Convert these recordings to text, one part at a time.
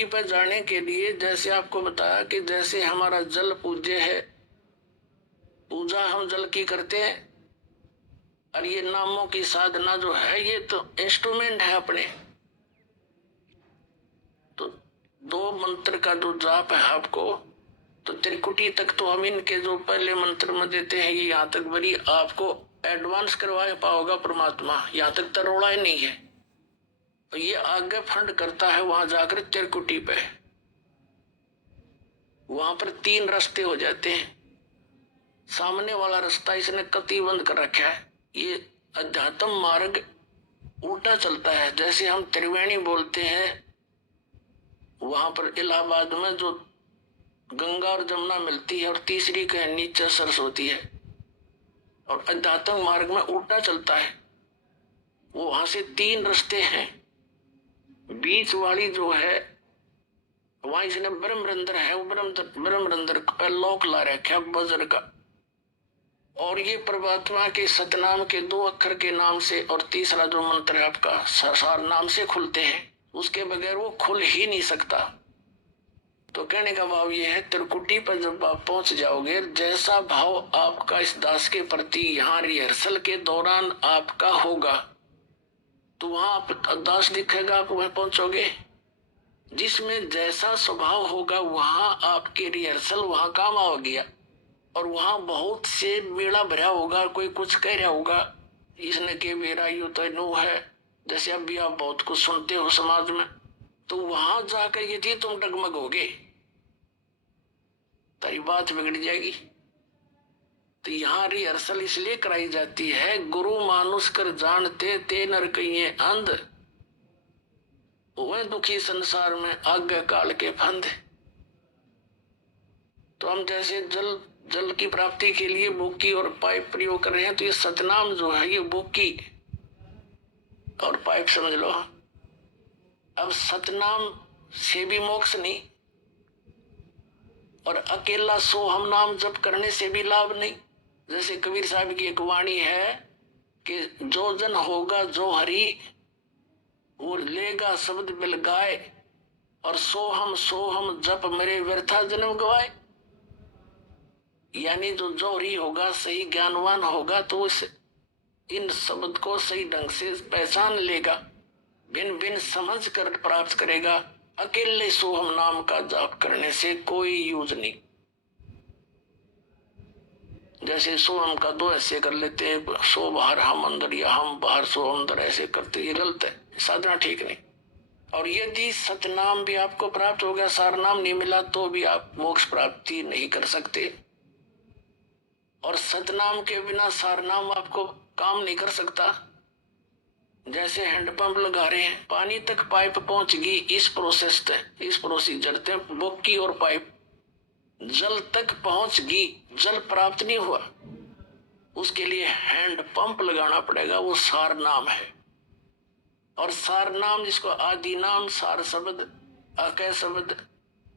त्रिकुटी पर जाने के लिए जैसे आपको बताया कि जैसे हमारा जल पूज्य है, पूजा हम जल की करते हैं, और ये नामों की साधना जो है ये तो इंस्ट्रूमेंट है अपने। तो दो मंत्र का जो जाप है आपको, तो त्रिकुटी तक तो हम इनके जो पहले मंत्र में देते हैं ये यहाँ तक बड़ी आपको एडवांस करवा पाओगा परमात्मा, यहाँ तक तरोड़ा ही नहीं है। तो ये आगे फंड करता है वहां जाकर त्रिकुटी पे, वहां पर 3 रास्ते हो जाते हैं। सामने वाला रास्ता इसने कति बंद कर रखा है, ये अध्यात्म मार्ग उल्टा चलता है। जैसे हम त्रिवेणी बोलते हैं, वहां पर इलाहाबाद में जो गंगा और जमुना मिलती है और तीसरी के नीचे सरस्वती है, और अध्यात्म मार्ग में उल्टा चलता है। वो वहां से 3 रास्ते हैं, बीच वाली जो है वहां इसने ब्रह्मरंध्र है, वो ब्रह्मरंध्र पे लोक ला रखा वज्र का, और ये परमात्मा के सतनाम के 2 अक्षर के नाम से और तीसरा जो मंत्र है आपका सार नाम से खुलते हैं, उसके बगैर वो खुल ही नहीं सकता। तो कहने का भाव ये है, त्रिकुटी पर जब आप पहुंच जाओगे, जैसा भाव आपका इस दास के प्रति यहाँ रिहर्सल के दौरान आपका होगा, तो वहां आप दास दिखेगा, आप वहां पहुंचोगे। जिसमें जैसा स्वभाव होगा वहां आपके रिहर्सल वहां काम आ गया, और वहां बहुत से बेड़ा भरा होगा, कोई कुछ कह रहा होगा, इसने के मेरा यू तो नो है, जैसे अब भी आप बहुत कुछ सुनते हो समाज में। तो वहां जाकर यदि तुम डगमगोगे तेरी बात बिगड़ जाएगी। तो यहाँ रिहर्सल इसलिए कराई जाती है, गुरु मानुष कर जानते ते नर कहिए अंध, वह दुखी संसार में आज्ञा काल के फंद। तो हम जैसे जल की प्राप्ति के लिए बोकी और पाइप प्रयोग कर रहे हैं, तो ये सतनाम जो है ये बोकी और पाइप समझ लो। अब सतनाम से भी मोक्ष नहीं, और अकेला सोहम नाम जप करने से भी लाभ नहीं। जैसे कबीर साहब की एक वाणी है कि जो जन होगा जो हरि, वो लेगा शब्द मिल गाए, और सोहम सोहम जप मेरे व्यर्था जन्म गवाए। यानी जो जोहरी होगा, सही ज्ञानवान होगा, तो उस इन शब्द को सही ढंग से पहचान लेगा, भिन्न भिन्न समझ कर प्राप्त करेगा। अकेले सोहम नाम का जाप करने से कोई यूज नहीं। जैसे सोहम का 2 ऐसे कर लेते हैं, सो बाहर हम अंदर, या हम बाहर सो अंदर, ऐसे करते, ये गलत है, साधना ठीक नहीं। और यदि सतनाम भी आपको प्राप्त हो गया, सारनाम नहीं मिला, तो भी आप मोक्ष प्राप्ति नहीं कर सकते। और सतनाम के बिना सारनाम आपको काम नहीं कर सकता। जैसे हैंडपंप लगा रहे हैं, पानी तक पाइप पहुंच गई, इस प्रोसीजर से बोकी और पाइप जल तक पहुंच गई, जल प्राप्त नहीं हुआ, उसके लिए हैंड पंप लगाना पड़ेगा, वो सार नाम है। और सार नाम जिसको आदि नाम, सार शब्द, अकय शब्द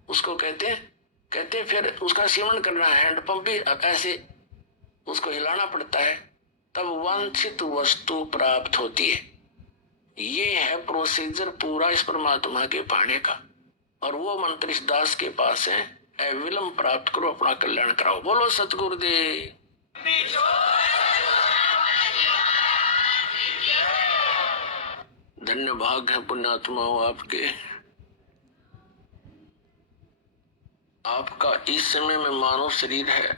उसको कहते फिर उसका सेवन करना है। हैंड पंप भी ऐसे उसको हिलाना पड़ता है, तब वांछित वस्तु प्राप्त होती है। ये है प्रोसीजर पूरा इस परमात्मा के पाने का। और वो मंत्र इस दास के पास है, अविलंब प्राप्त करो, अपना कल्याण कराओ। बोलो सतगुरुदेव। धन्य भाग है पुण्यात्मा हो आपके। आपका इस समय में मानव शरीर है,